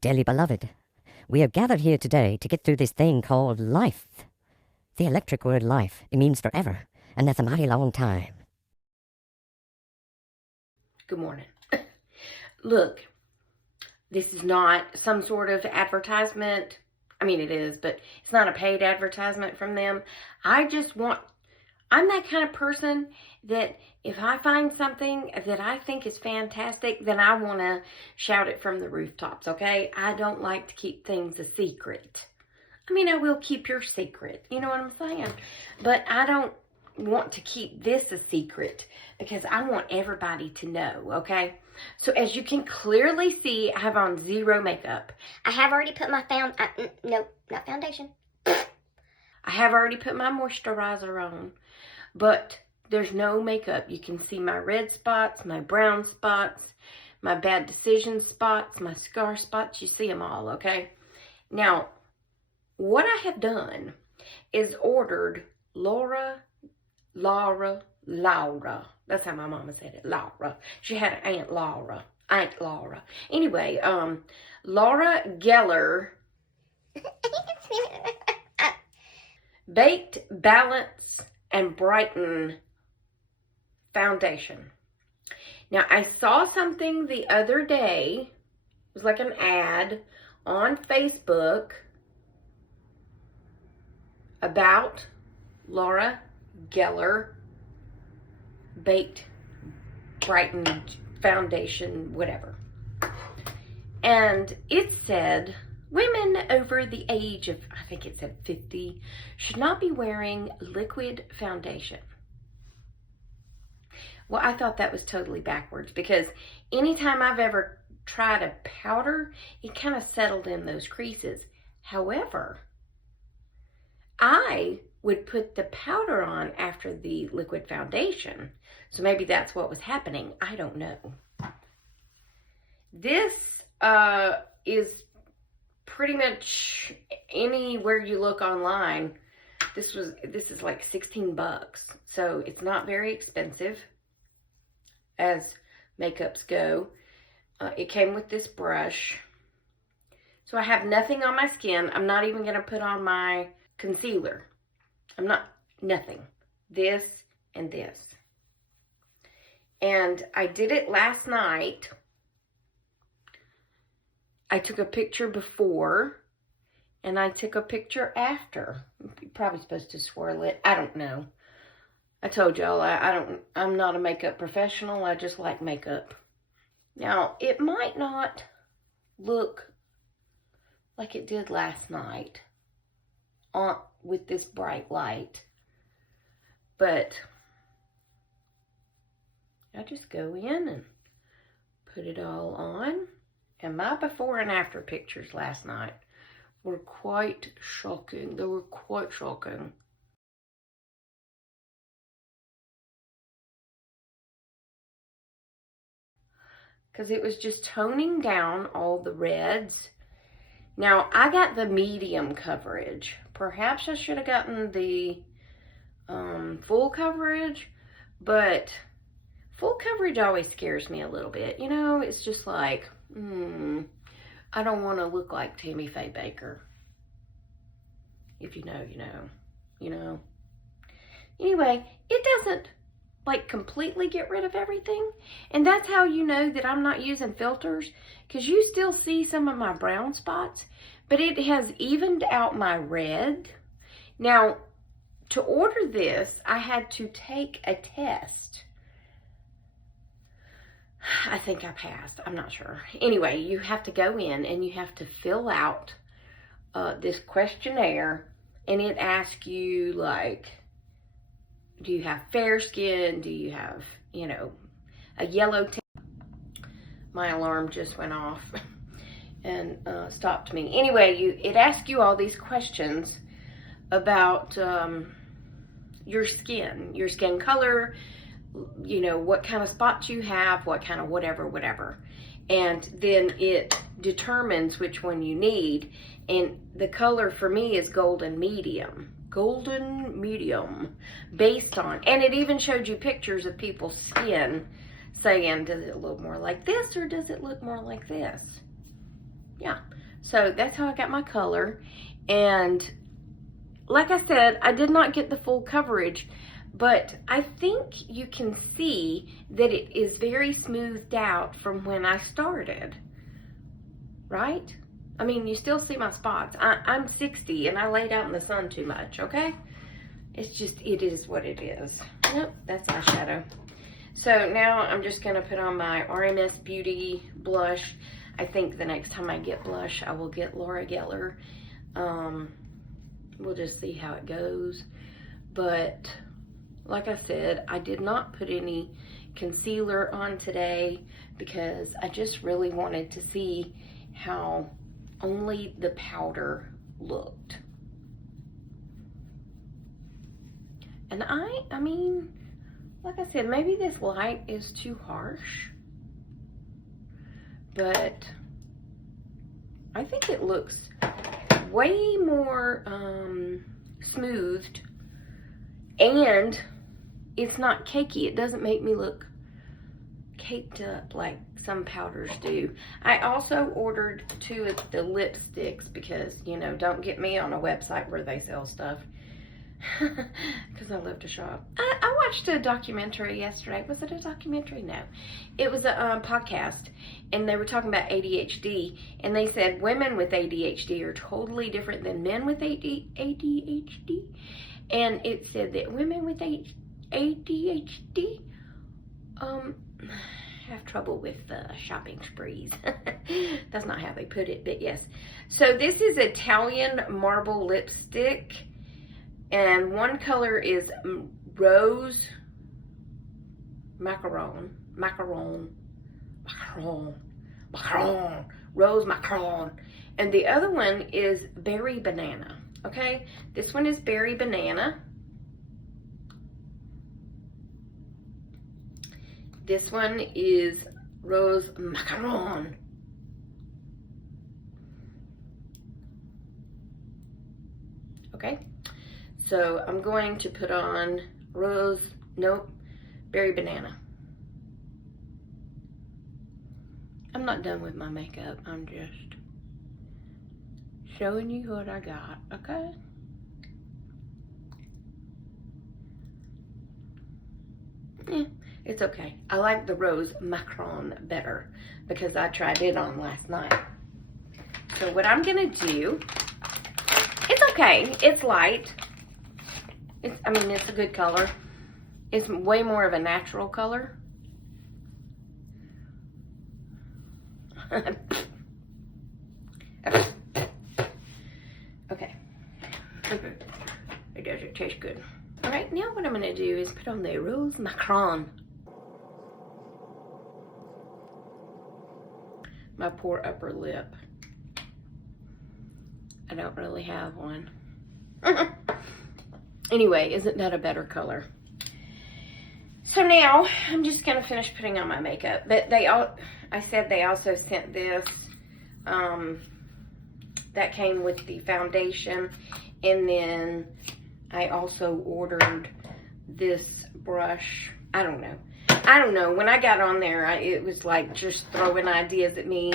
Dearly beloved, we are gathered here today to get through this thing called life. The electric word life, it means forever, and that's a mighty long time. Good morning. Look, this is not some sort of advertisement. I mean, it is, but it's not a paid advertisement from them. I'm that kind of person that if I find something that I think is fantastic, then I want to shout it from the rooftops, okay? I don't like to keep things a secret. I mean, I will keep your secret, you know what I'm saying? But I don't want to keep this a secret because I want everybody to know, okay? So as you can clearly see, I have on zero makeup. I have already put my no, not foundation. I have already put my moisturizer on, but there's no makeup. You can see my red spots, my brown spots, my bad decision spots, my scar spots. You see them all, okay? Now, what I have done is ordered Laura. That's how my mama said it, Laura. She had an Aunt Laura. Anyway, Laura Geller Baked, Balance, and Brighten Foundation. Now, I saw something the other day. It was like an ad on Facebook about Laura Geller Baked, Brighten Foundation, whatever. And it said, women over the age of, I think it said 50, should not be wearing liquid foundation. Well, I thought that was totally backwards because anytime I've ever tried a powder, it kind of settled in those creases. However, I would put the powder on after the liquid foundation. So maybe that's what was happening. I don't know. This is pretty much anywhere you look online. This is like 16 bucks. So it's not very expensive as makeups go. It came with this brush. So I have nothing on my skin. I'm not even going to put on my concealer. Nothing. This and this. And I did it last night. I took a picture before and I took a picture after. You're probably supposed to swirl it. I don't know. I told y'all I'm not a makeup professional. I just like makeup. Now, it might not look like it did last night with this bright light, but I just go in and put it all on. And my before and after pictures last night were quite shocking. They were quite shocking. Because it was just toning down all the reds. Now, I got the medium coverage. Perhaps I should have gotten the full coverage, but full coverage always scares me a little bit. You know, it's just like, I don't want to look like Tammy Faye Baker. If you know, you know. You know. Anyway, it doesn't like completely get rid of everything. And that's how you know that I'm not using filters, because you still see some of my brown spots, but it has evened out my red. Now, to order this, I had to take a test. I think I passed. I'm not sure. Anyway, you have to go in and you have to fill out this questionnaire, and it asks you, like, do you have fair skin? Do you have, you know, a yellow tint? My alarm just went off and stopped me. Anyway, it asks you all these questions about your skin color, you know, what kind of spots you have, what kind of whatever. And then it determines which one you need. And the color for me is golden medium. Based on, and it even showed you pictures of people's skin saying, does it look more like this or does it look more like this? Yeah. So that's how I got my color. And like I said, I did not get the full coverage, but I think you can see that it is very smoothed out from when I started, right? I mean, you still see my spots. I'm 60 and I laid out in the sun too much, okay? It's just, it is what it is. Yep, that's eyeshadow. So now I'm just gonna put on my RMS Beauty blush. I think the next time I get blush, I will get Laura Geller. We'll just see how it goes. But like I said, I did not put any concealer on today because I just really wanted to see how only the powder looked. And I mean, like I said, maybe this light is too harsh, but I think it looks way more smoothed, and it's not cakey. It doesn't make me look caked up like some powders do. I also ordered 2 of the lipsticks because, you know, don't get me on a website where they sell stuff. Because I love to shop. I watched a documentary yesterday. Was it a documentary? No. It was a podcast, and they were talking about ADHD, and they said women with ADHD are totally different than men with ADHD. And it said that women with ADHD have trouble with shopping sprees. That's not how they put it, but yes. So this is Italian Marble lipstick. And one color is Rose Macaron, Rose Macaron. And the other one is Berry Banana, okay? This one is Berry Banana. This one is Rose Macaron. Okay? So I'm going to put on Berry Banana. I'm not done with my makeup. I'm just showing you what I got, okay? Yeah, it's okay. I like the Rose Macaron better because I tried it on last night. So what I'm gonna do, it's okay, it's light. I mean, it's a good color. It's way more of a natural color. Okay. It doesn't taste good. All right, now what I'm gonna do is put on the Rose Macaron. My poor upper lip. I don't really have one. Anyway, isn't that a better color? So now I'm just gonna finish putting on my makeup. But I said they also sent this. That came with the foundation, and then I also ordered this brush. I don't know. When I got on there, it was like just throwing ideas at me.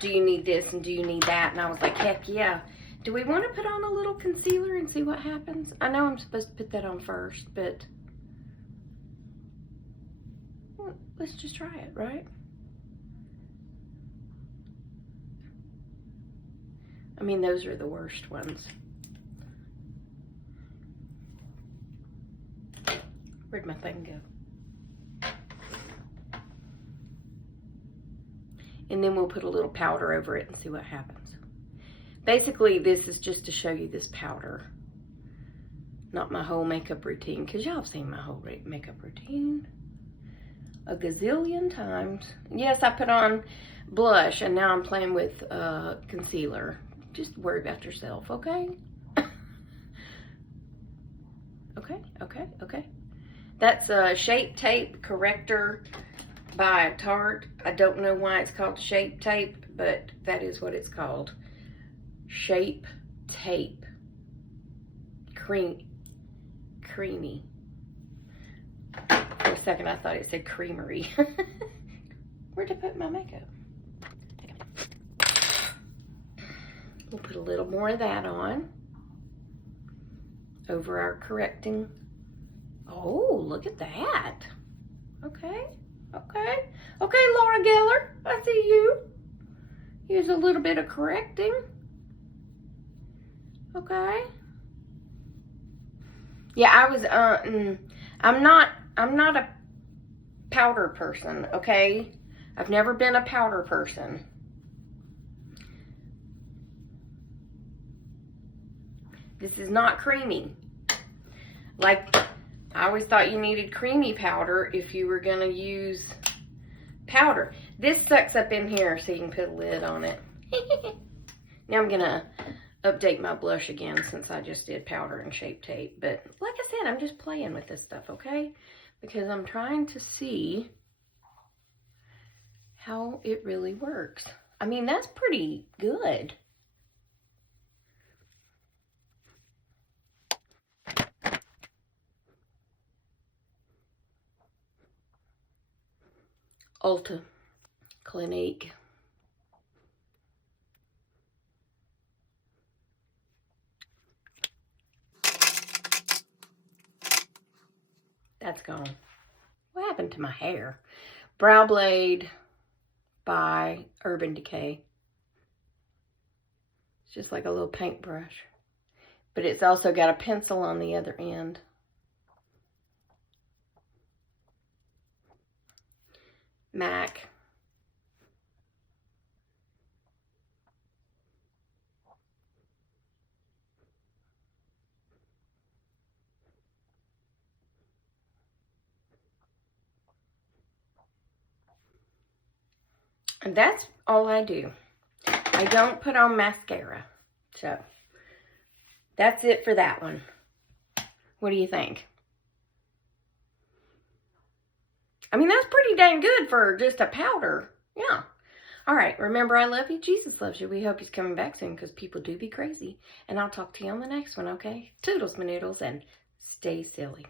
Do you need this and do you need that? And I was like, heck yeah. Do we want to put on a little concealer and see what happens? I know I'm supposed to put that on first, but well, let's just try it, right? I mean, those are the worst ones. Where'd my thing go? And then we'll put a little powder over it and see what happens. Basically, this is just to show you this powder, not my whole makeup routine, because y'all have seen my whole makeup routine a gazillion times. Yes, I put on blush, and now I'm playing with concealer. Just worry about yourself, okay? Okay. That's a Shape Tape Corrector by Tarte. I don't know why it's called Shape Tape, but that is what it's called. Shape Tape. Creamy. For a second I thought it said creamery. Where'd I put my makeup? We'll put a little more of that on over our correcting. Oh, look at that. Okay, okay. Okay, Laura Geller, I see you. Use a little bit of correcting. Okay. Yeah, I was, I'm not a powder person, okay? I've never been a powder person. This is not creamy. Like, I always thought you needed creamy powder if you were gonna use powder. This sucks up in here so you can put a lid on it. Now I'm gonna update my blush again since I just did powder and Shape Tape. But like I said, I'm just playing with this stuff, okay? Because I'm trying to see how it really works. I mean, that's pretty good. Ulta Clinique. That's gone. What happened to my hair? Brow Blade by Urban Decay. It's just like a little paintbrush. But it's also got a pencil on the other end. MAC. And that's all I do. I don't put on mascara. So, that's it for that one. What do you think? I mean, that's pretty dang good for just a powder. Yeah. All right. Remember, I love you. Jesus loves you. We hope he's coming back soon because people do be crazy. And I'll talk to you on the next one, okay? Toodles, my noodles, and stay silly.